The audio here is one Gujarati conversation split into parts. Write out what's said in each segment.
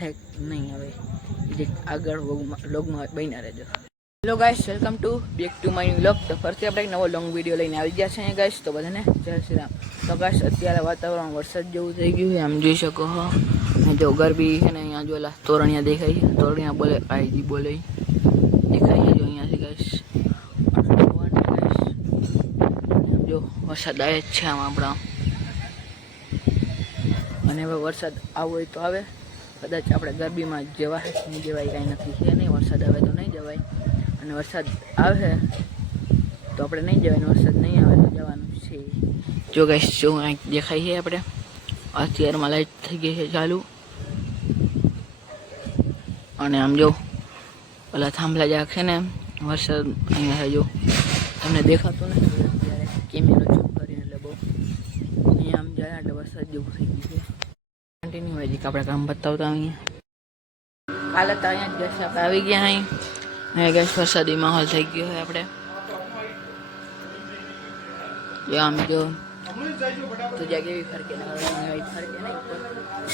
થાય નહીં હવે જે આગળ વ્લોગમાં બન્યા રહેજો. Hello guys, welcome to back to my vlog. તો ફરીથી આપણે એક નવો લોંગ વિડીયો લઈને આવી ગયા છે ગાઈસ. તો બધાને જય શ્રી રામ. તો ગાઈસ અત્યારે વાતાવરણ વરસાદ જેવું થઈ ગયું છે, આમ જોઈ શકો છો. અને જો ગરબી છે ને અહીંયા જોયેલા તોરણિયા દેખાય, તોરણિયા બોલે આઈજી બોલે દેખાય જો અહીંયાથી ગાઈસ. જો વરસાદ આવે જ છે આમ આપણા, અને હવે વરસાદ આવવો હોય તો આવે. કદાચ આપણે ગરબીમાં જવાય નહીં જવાય કાંઈ નક્કી છે નહીં. વરસાદ આવે તો નહીં જવાય, અને વરસાદ આવે તો આપણે નહીં જવાય, વરસાદ નહીં આવે તો જવાનું છે. જો ગાઈસ જો અહીં દેખાય છે આપણે અત્યારમાં લાઈટ થઈ ગઈ છે ચાલુ. અને આમ જો ઓલા થાંભલા જ્યાં છે ને વરસાદ અહીંયા જો તમને દેખાતો નથી અત્યારે કેમેરો ચૂપ કરીને, એટલે બહુ અહીંયા આમ જાય એટલે વરસાદ જેવું થઈ ગયું છે. કન્ટિન્યુ હોય છે આપણે કામ બતાવતા અહીંયા. કાલે તો અહીંયા જ ગેસ આપણે આવી ગયા અહીં, અહીંયા ગેસ વરસાદી માહોલ થઈ ગયો હોય આપણે. આમ જો તો જ્યાં કેવી ફરકે ફરકે નહીં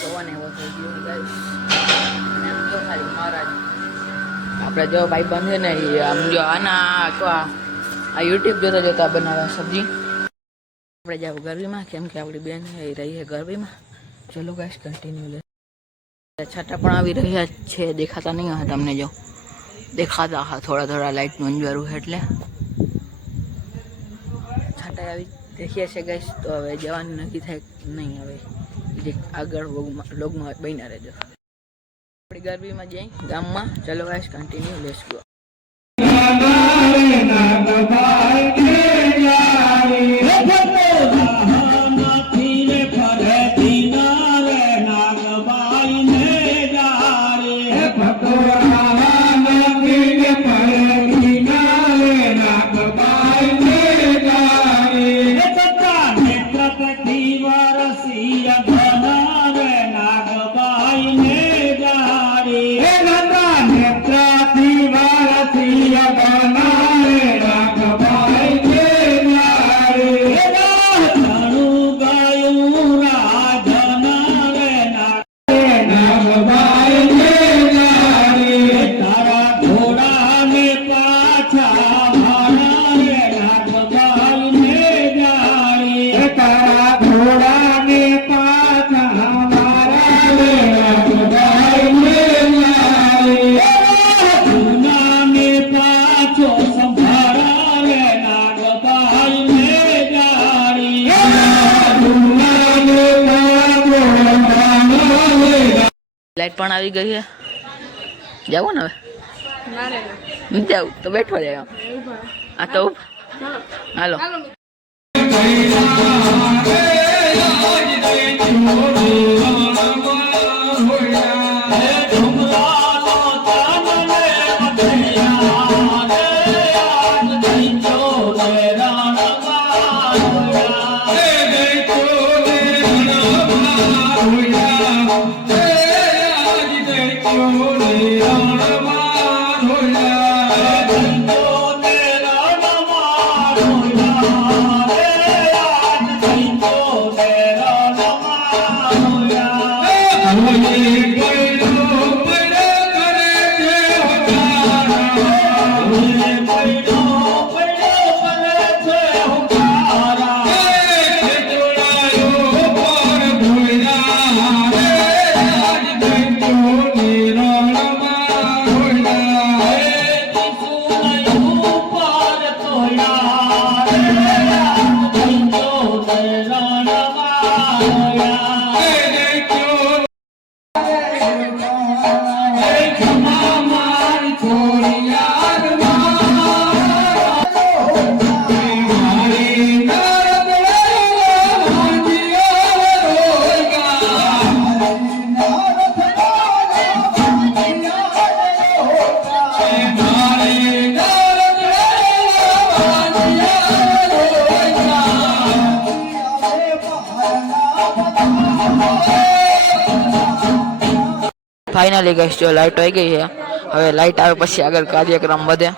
પવન એવો થઈ ગયો ગાઈસ. અને આમ જો ખાલી મહારાજ આપણે જો ભાઈ બંધ છે ને આમ જો આના તો આ યુટ્યુબ જોતા જોતા બનાવે સબ્જી. આપણે જાવ ગરબીમાં, કેમ કે આપણી બેન એ રહી છે ગરબીમાં. ચલો ગાઈસ કન્ટિન્યુ લે. છાંટા પણ આવી રહ્યા છે, દેખાતા નહીં હોય તમને, જો દેખાતા હા થોડા થોડા લાઇટનું અંજવાળું છે એટલે છાંટા આવી દેખીએ છે ગાઈસ. તો હવે જવાનું નક્કી થાય નહીં હવે જે આગળ વ્લોગમાં બન્યા રહેજો. આપણી ગરબીમાં જઈ ગામમાં. ચલો guys continue let's go. Light પણ આવી ગઈ છે. જાવું ને હવે? નથી જાવું તો બેઠો જાય. આ તો હાલો. ફાઇનલી ગાઈસ જો લાઈટ આવી ગઈ છે. હવે લાઈટ આવે પછી આગળ કાર્યક્રમ વધે.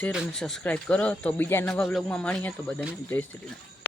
શેર અને સબસ્ક્રાઈબ કરો. તો બીજા નવા વ્લોગમાં મળીએ. તો બધાને જય શ્રી રામ.